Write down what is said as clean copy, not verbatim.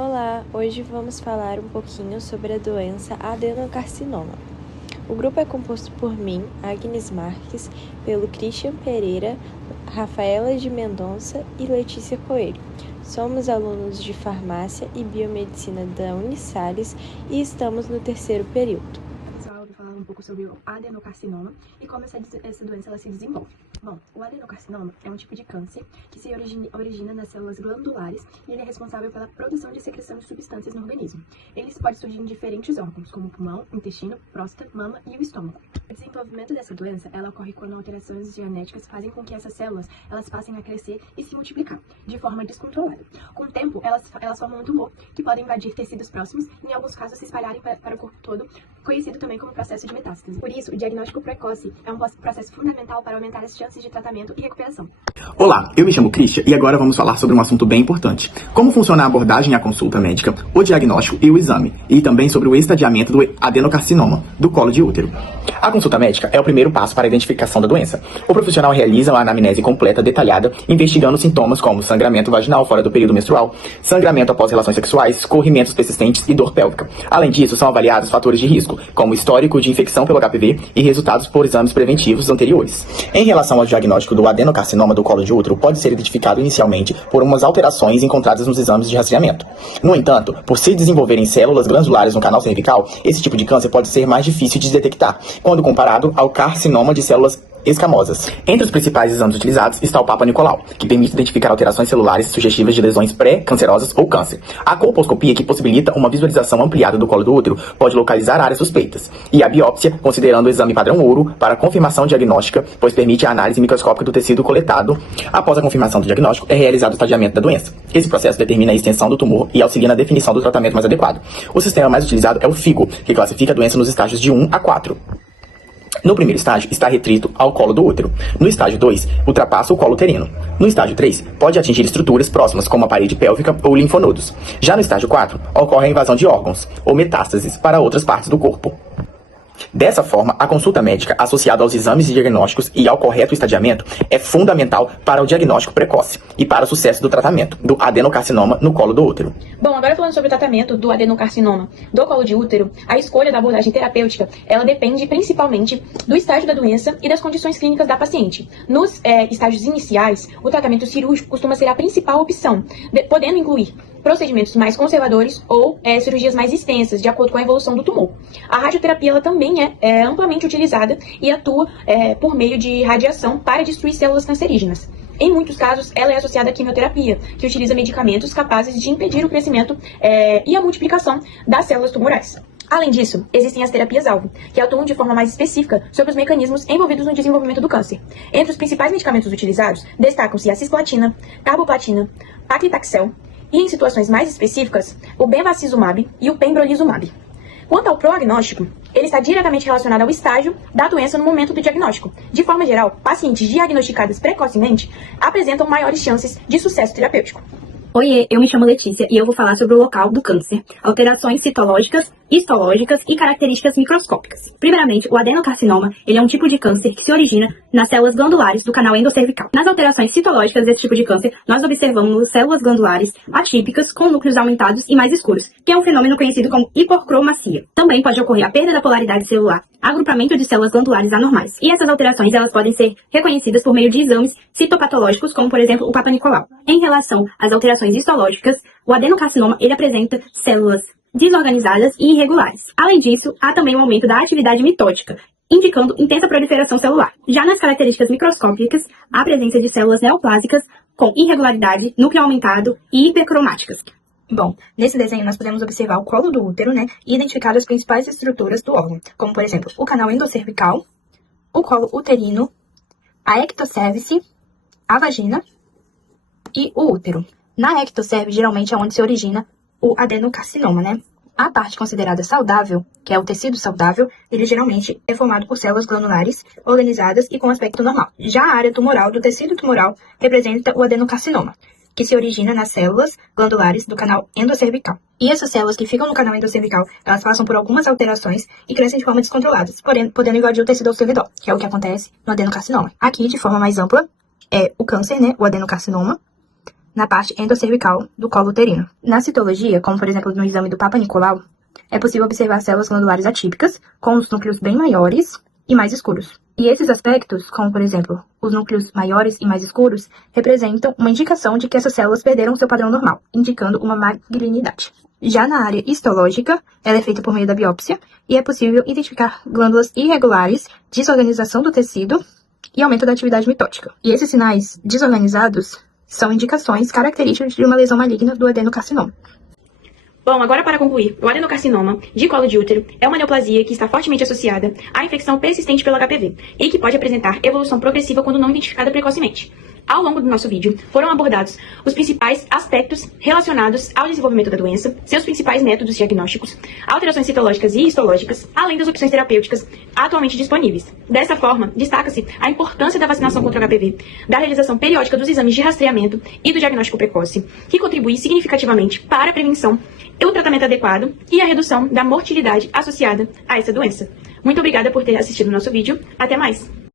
Olá, hoje vamos falar um pouquinho sobre a doença adenocarcinoma. O grupo é composto por mim, Agnes Marques, pelo Christian Pereira, Rafaela de Mendonça e Letícia Coelho. Somos alunos de farmácia e biomedicina da Unisalles e estamos no terceiro período. Pessoal, eu vou falar um pouco sobre o adenocarcinoma e como essa doença ela se desenvolve. Bom, o adenocarcinoma é um tipo de câncer que se origina nas células glandulares e ele é responsável pela produção de secreção de substâncias no organismo. Ele pode surgir em diferentes órgãos, como o pulmão, intestino, próstata, mama e o estômago. O desenvolvimento dessa doença ela ocorre quando alterações genéticas fazem com que essas células elas passem a crescer e se multiplicar de forma descontrolada. Com o tempo, elas formam um tumor que pode invadir tecidos próximos e, em alguns casos, se espalharem para o corpo todo, conhecido também como processo de metástase. Por isso, o diagnóstico precoce é um processo fundamental para aumentar as chances de tratamento e recuperação. Olá, eu me chamo Christian e agora vamos falar sobre um assunto bem importante. Como funciona a abordagem e a consulta médica, o diagnóstico e o exame, e também sobre o estadiamento do adenocarcinoma, do colo de útero. A consulta médica é o primeiro passo para a identificação da doença. O profissional realiza uma anamnese completa, detalhada, investigando sintomas como sangramento vaginal fora do período menstrual, sangramento após relações sexuais, corrimentos persistentes e dor pélvica. Além disso, são avaliados fatores de risco, como histórico de infecção pelo HPV e resultados por exames preventivos anteriores. Em relação ao diagnóstico do adenocarcinoma do colo de útero, pode ser identificado inicialmente por umas alterações encontradas nos exames de rastreamento. No entanto, por se desenvolverem células glandulares no canal cervical, esse tipo de câncer pode ser mais difícil de detectar, quando comparado ao carcinoma de células escamosas. Entre os principais exames utilizados está o Papa Nicolau, que permite identificar alterações celulares sugestivas de lesões pré-cancerosas ou câncer. A colposcopia, que possibilita uma visualização ampliada do colo do útero, pode localizar áreas suspeitas. E a biópsia, considerando o exame padrão ouro para confirmação diagnóstica, pois permite a análise microscópica do tecido coletado. Após a confirmação do diagnóstico, é realizado o estadiamento da doença. Esse processo determina a extensão do tumor e auxilia na definição do tratamento mais adequado. O sistema mais utilizado é o FIGO, que classifica a doença nos estágios de 1 a 4. No primeiro estágio, está restrito ao colo do útero. No estágio 2, ultrapassa o colo uterino. No estágio 3, pode atingir estruturas próximas, como a parede pélvica ou linfonodos. Já no estágio 4, ocorre a invasão de órgãos ou metástases para outras partes do corpo. Dessa forma, a consulta médica associada aos exames diagnósticos e ao correto estadiamento é fundamental para o diagnóstico precoce e para o sucesso do tratamento do adenocarcinoma no colo do útero. Bom, agora falando sobre o tratamento do adenocarcinoma do colo de útero, a escolha da abordagem terapêutica, ela depende principalmente do estágio da doença e das condições clínicas da paciente. Nos estágios iniciais, o tratamento cirúrgico costuma ser a principal opção, podendo incluir procedimentos mais conservadores ou cirurgias mais extensas, de acordo com a evolução do tumor. A radioterapia ela também é amplamente utilizada e atua por meio de radiação para destruir células cancerígenas. Em muitos casos, ela é associada à quimioterapia, que utiliza medicamentos capazes de impedir o crescimento e a multiplicação das células tumorais. Além disso, existem as terapias-alvo, que atuam de forma mais específica sobre os mecanismos envolvidos no desenvolvimento do câncer. Entre os principais medicamentos utilizados, destacam-se a cisplatina, carboplatina, paclitaxel e, em situações mais específicas, o bevacizumab e o pembrolizumab. Quanto ao prognóstico, ele está diretamente relacionado ao estágio da doença no momento do diagnóstico. De forma geral, pacientes diagnosticados precocemente apresentam maiores chances de sucesso terapêutico. Oiê, eu me chamo Letícia e eu vou falar sobre o local do câncer, alterações citológicas, histológicas e características microscópicas. Primeiramente, o adenocarcinoma, ele é um tipo de câncer que se origina nas células glandulares do canal endocervical. Nas alterações citológicas desse tipo de câncer, nós observamos células glandulares atípicas com núcleos aumentados e mais escuros, que é um fenômeno conhecido como hipercromacia. Também pode ocorrer a perda da polaridade celular, agrupamento de células glandulares anormais. E essas alterações, elas podem ser reconhecidas por meio de exames citopatológicos, como por exemplo o Papa Nicolau. Em relação às alterações histológicas, o adenocarcinoma, ele apresenta células desorganizadas e irregulares. Além disso, há também um aumento da atividade mitótica, indicando intensa proliferação celular. Já nas características microscópicas, há a presença de células neoplásicas com irregularidade, núcleo aumentado e hipercromáticas. Bom, nesse desenho nós podemos observar o colo do útero, e identificar as principais estruturas do órgão, como por exemplo, o canal endocervical, o colo uterino, a ectocervice, a vagina e o útero. Na ectocervice, geralmente é onde se origina o adenocarcinoma, A parte considerada saudável, que é o tecido saudável, ele geralmente é formado por células glandulares organizadas e com aspecto normal. Já a área tumoral do tecido tumoral representa o adenocarcinoma, que se origina nas células glandulares do canal endocervical. E essas células que ficam no canal endocervical, elas passam por algumas alterações e crescem de forma descontrolada, podendo invadir o tecido ao seu redor, que é o que acontece no adenocarcinoma. Aqui, de forma mais ampla, é o câncer, o adenocarcinoma. na parte endocervical do colo uterino. Na citologia, como por exemplo no exame do Papa Nicolau, é possível observar células glandulares atípicas, com os núcleos bem maiores e mais escuros. E esses aspectos, como por exemplo, os núcleos maiores e mais escuros, representam uma indicação de que essas células perderam seu padrão normal, indicando uma malignidade. Já na área histológica, ela é feita por meio da biópsia e é possível identificar glândulas irregulares, desorganização do tecido e aumento da atividade mitótica. E esses sinais desorganizados são indicações características de uma lesão maligna do adenocarcinoma. Bom, agora para concluir, o adenocarcinoma de colo de útero é uma neoplasia que está fortemente associada à infecção persistente pelo HPV e que pode apresentar evolução progressiva quando não identificada precocemente. Ao longo do nosso vídeo, foram abordados os principais aspectos relacionados ao desenvolvimento da doença, seus principais métodos diagnósticos, alterações citológicas e histológicas, além das opções terapêuticas atualmente disponíveis. Dessa forma, destaca-se a importância da vacinação contra o HPV, da realização periódica dos exames de rastreamento e do diagnóstico precoce, que contribui significativamente para a prevenção, o tratamento adequado e a redução da mortalidade associada a essa doença. Muito obrigada por ter assistido o nosso vídeo. Até mais!